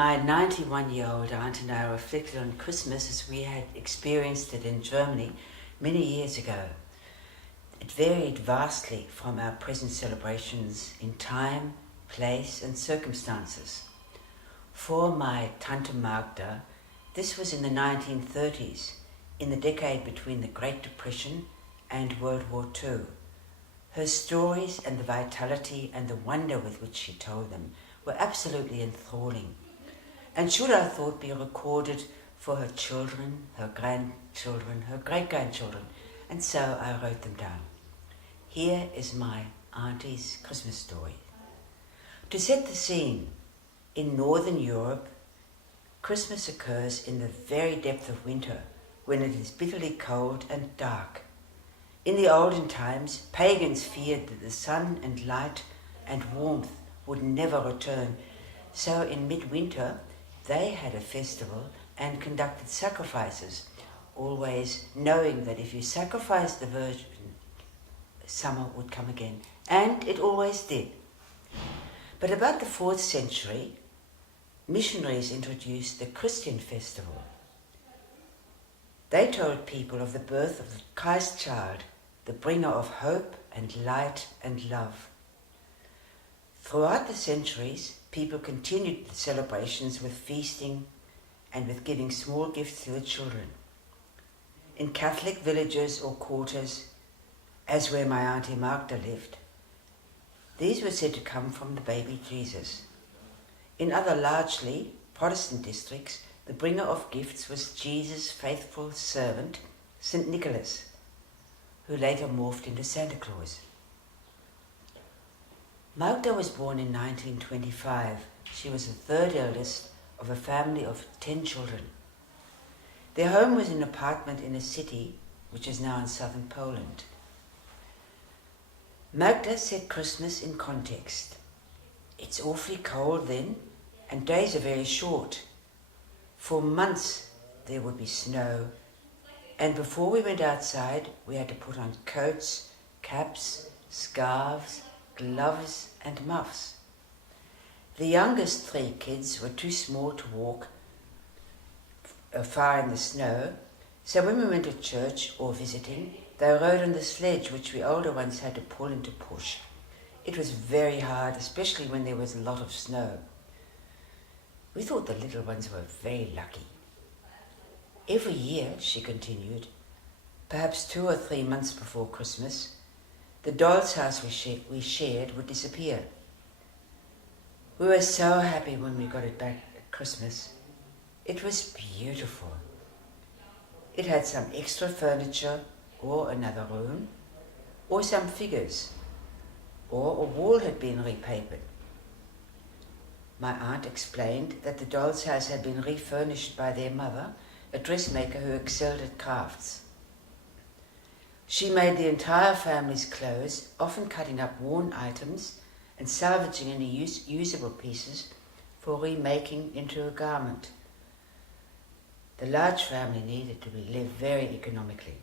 My 91-year-old aunt and I reflected on Christmas as we had experienced it in Germany many years ago. It varied vastly from our present celebrations in time, place and circumstances. For my Tante Magda, this was in the 1930s, in the decade between the Great Depression and World War II. Her stories and the vitality and the wonder with which she told them were absolutely enthralling, and should, I thought, be recorded for her children, her grandchildren, her great-grandchildren, and so I wrote them down. Here is my auntie's Christmas story. To set the scene, in Northern Europe, Christmas occurs in the very depth of winter, when it is bitterly cold and dark. In the olden times, pagans feared that the sun and light and warmth would never return, so in midwinter they had a festival and conducted sacrifices, always knowing that if you sacrificed the Virgin, summer would come again, and it always did. But about the 4th century, missionaries introduced the Christian festival. They told people of the birth of the Christ child, the bringer of hope and light and love. Throughout the centuries, people continued the celebrations with feasting and with giving small gifts to the children. In Catholic villages or quarters, as where my Auntie Magda lived, these were said to come from the baby Jesus. In other largely Protestant districts, the bringer of gifts was Jesus' faithful servant, St. Nicholas, who later morphed into Santa Claus. Magda was born in 1925. She was the third eldest of a family of 10 children. Their home was an apartment in a city which is now in southern Poland. Magda set Christmas in context. It's awfully cold then, and days are very short. For months there would be snow, and before we went outside we had to put on coats, caps, scarves, gloves and muffs. The youngest 3 kids were too small to walk far in the snow, so when we went to church or visiting, they rode on the sledge which we older ones had to pull and to push. It was very hard, especially when there was a lot of snow. We thought the little ones were very lucky. Every year, she continued, perhaps 2 or 3 months before Christmas, the doll's house we shared would disappear. We were so happy when we got it back at Christmas. It was beautiful. It had some extra furniture, or another room, or some figures, or a wall had been repapered. My aunt explained that the doll's house had been refurnished by their mother, a dressmaker who excelled at crafts. She made the entire family's clothes, often cutting up worn items and salvaging any usable pieces for remaking into a garment. The large family needed to be lived very economically.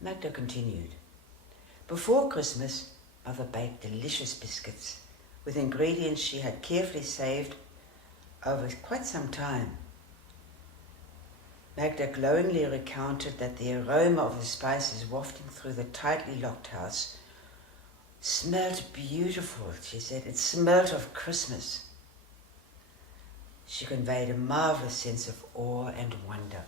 Magda continued. Before Christmas, Mother baked delicious biscuits with ingredients she had carefully saved over quite some time. Magda glowingly recounted that the aroma of the spices wafting through the tightly locked house smelled beautiful, she said. It smelled of Christmas. She conveyed a marvelous sense of awe and wonder.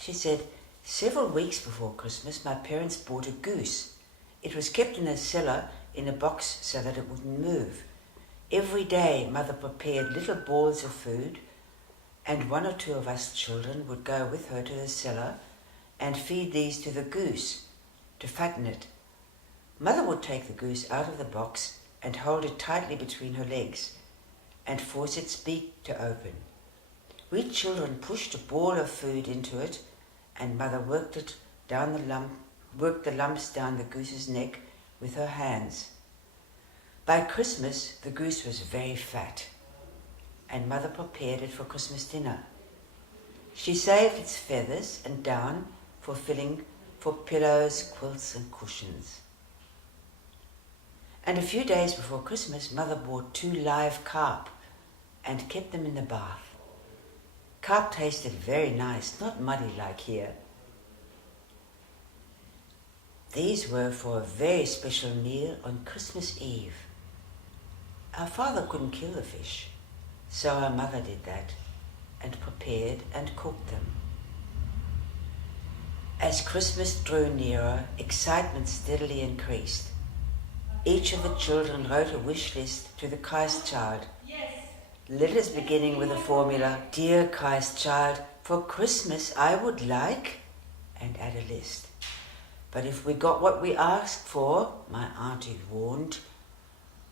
She said, several weeks before Christmas, my parents bought a goose. It was kept in a cellar in a box so that it wouldn't move. Every day, Mother prepared little balls of food, and 1 or 2 of us children would go with her to the cellar and feed these to the goose to fatten it. Mother would take the goose out of the box and hold it tightly between her legs and force its beak to open. We children pushed a ball of food into it, and Mother worked the lumps down the goose's neck with her hands. By Christmas, the goose was very fat, and Mother prepared it for Christmas dinner. She saved its feathers and down for filling for pillows, quilts, and cushions. And a few days before Christmas, Mother bought 2 live carp and kept them in the bath. Carp tasted very nice, not muddy like here. These were for a very special meal on Christmas Eve. Our father couldn't kill the fish, so our mother did that and prepared and cooked them. As Christmas drew nearer, excitement steadily increased. Each of the children wrote a wish list to the Christ child. Letters beginning with the formula, "Dear Christ child, for Christmas I would like," and add a list. But if we got what we asked for, my auntie warned,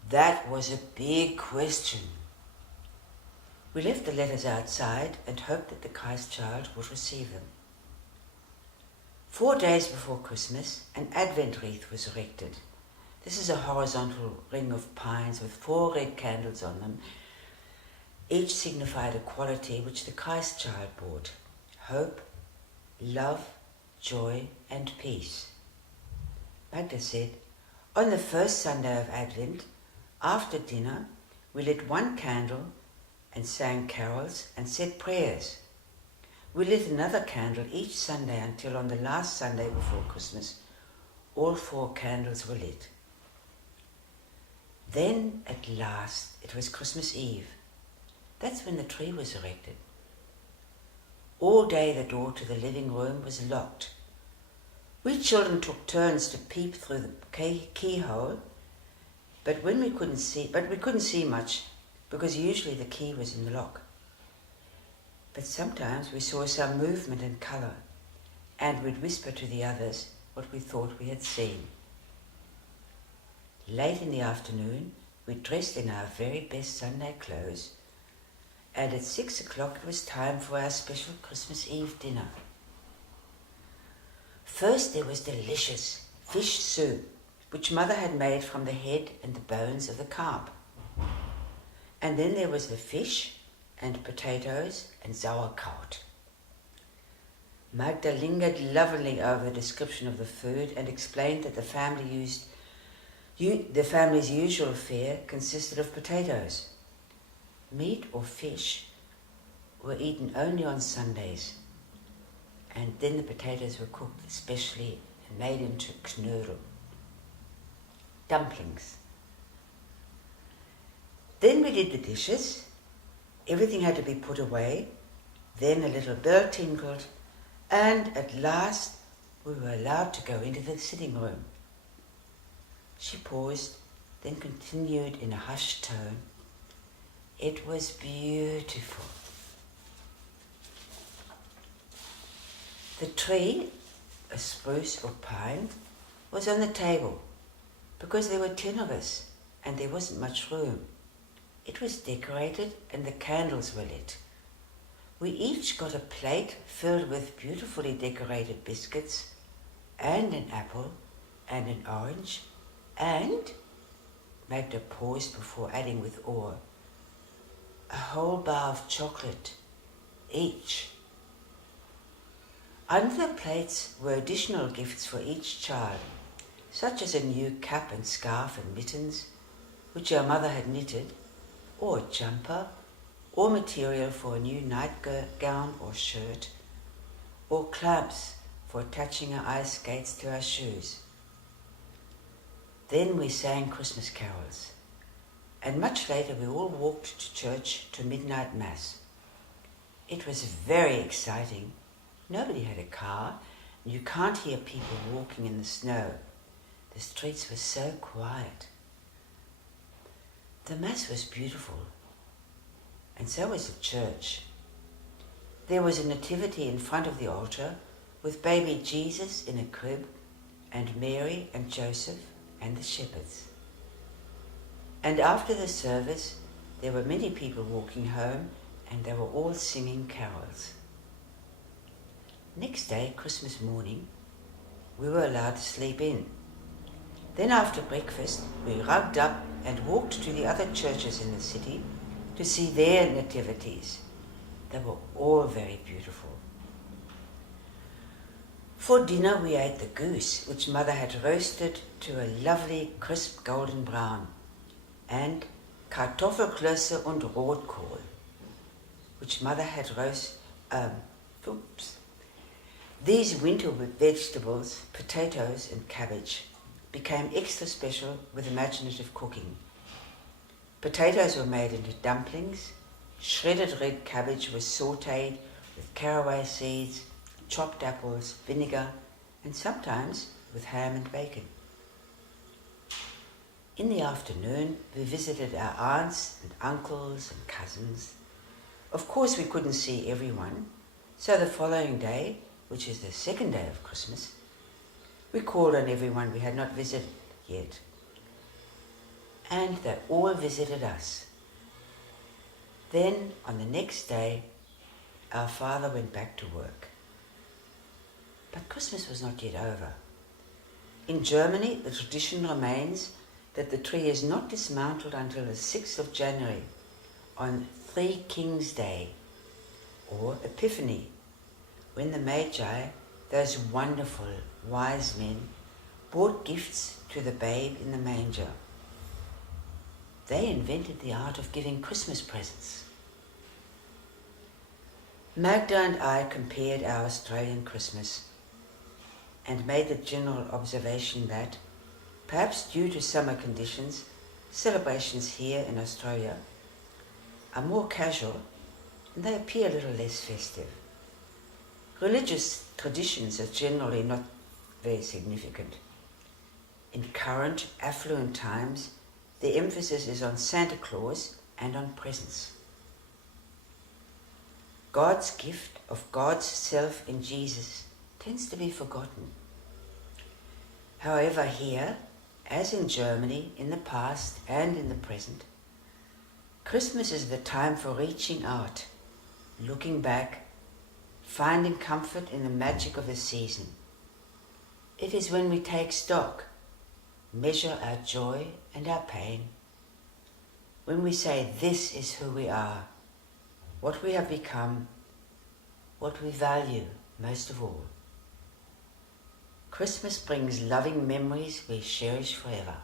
that was a big question. We left the letters outside and hoped that the Christ child would receive them. 4 days before Christmas, an Advent wreath was erected. This is a horizontal ring of pines with 4 red candles on them. Each signified a quality which the Christ child brought: hope, love, joy, and peace. Magda said, on the first Sunday of Advent, after dinner, we lit 1 candle and sang carols and said prayers. We lit another candle each Sunday until on the last Sunday before Christmas, all 4 candles were lit. Then, at last, it was Christmas Eve. That's when the tree was erected. All day the door to the living room was locked. We children took turns to peep through the keyhole, but we couldn't see much because usually the key was in the lock. But sometimes we saw some movement and colour, and we'd whisper to the others what we thought we had seen. Late in the afternoon, we dressed in our very best Sunday clothes, and at 6 o'clock it was time for our special Christmas Eve dinner. First there was delicious fish soup, which Mother had made from the head and the bones of the carp. And then there was the fish and potatoes and sauerkraut. Magda lingered lovingly over the description of the food and explained that the family's usual fare consisted of potatoes. Meat or fish were eaten only on Sundays, and then the potatoes were cooked specially and made into knödel, dumplings. Then we did the dishes. Everything had to be put away. Then a little bell tinkled, and at last we were allowed to go into the sitting room. She paused, then continued in a hushed tone. It was beautiful. The tree, a spruce or pine, was on the table because there were 10 of us and there wasn't much room. It was decorated and the candles were lit. We each got a plate filled with beautifully decorated biscuits and an apple and an orange and, Magda paused before adding with awe, a whole bar of chocolate each. Under the plates were additional gifts for each child, such as a new cap and scarf and mittens, which our mother had knitted, or a jumper, or material for a new nightgown or shirt, or clamps for attaching our ice skates to our shoes. Then we sang Christmas carols, and much later we all walked to church to midnight mass. It was very exciting. Nobody had a car, and you can't hear people walking in the snow. The streets were so quiet. The mass was beautiful, and so was the church. There was a nativity in front of the altar with baby Jesus in a crib, and Mary and Joseph and the shepherds. And after the service, there were many people walking home, and they were all singing carols. Next day, Christmas morning, we were allowed to sleep in. Then after breakfast, we rugged up and walked to the other churches in the city to see their nativities. They were all very beautiful. For dinner we ate the goose, which Mother had roasted to a lovely crisp golden brown, and Kartoffelklöße und Rotkohl, which Mother had These winter vegetables, potatoes and cabbage, became extra special with imaginative cooking. Potatoes were made into dumplings, shredded red cabbage was sautéed with caraway seeds, chopped apples, vinegar, and sometimes with ham and bacon. In the afternoon, we visited our aunts and uncles and cousins. Of course, we couldn't see everyone, so the following day, which is the second day of Christmas, we called on everyone we had not visited yet. And they all visited us. Then, on the next day, our father went back to work. But Christmas was not yet over. In Germany, the tradition remains that the tree is not dismantled until the 6th of January, on Three Kings Day, or Epiphany, when the Magi, those wonderful, wise men, brought gifts to the babe in the manger. They invented the art of giving Christmas presents. Magda and I compared our Australian Christmas and made the general observation that, perhaps due to summer conditions, celebrations here in Australia are more casual and they appear a little less festive. Religious traditions are generally not very significant. In current, affluent times, the emphasis is on Santa Claus and on presents. God's gift of God's self in Jesus tends to be forgotten. However, here, as in Germany, in the past and in the present, Christmas is the time for reaching out, looking back, finding comfort in the magic of the season. It is when we take stock, measure our joy and our pain, when we say this is who we are, what we have become, what we value most of all. Christmas brings loving memories we cherish forever.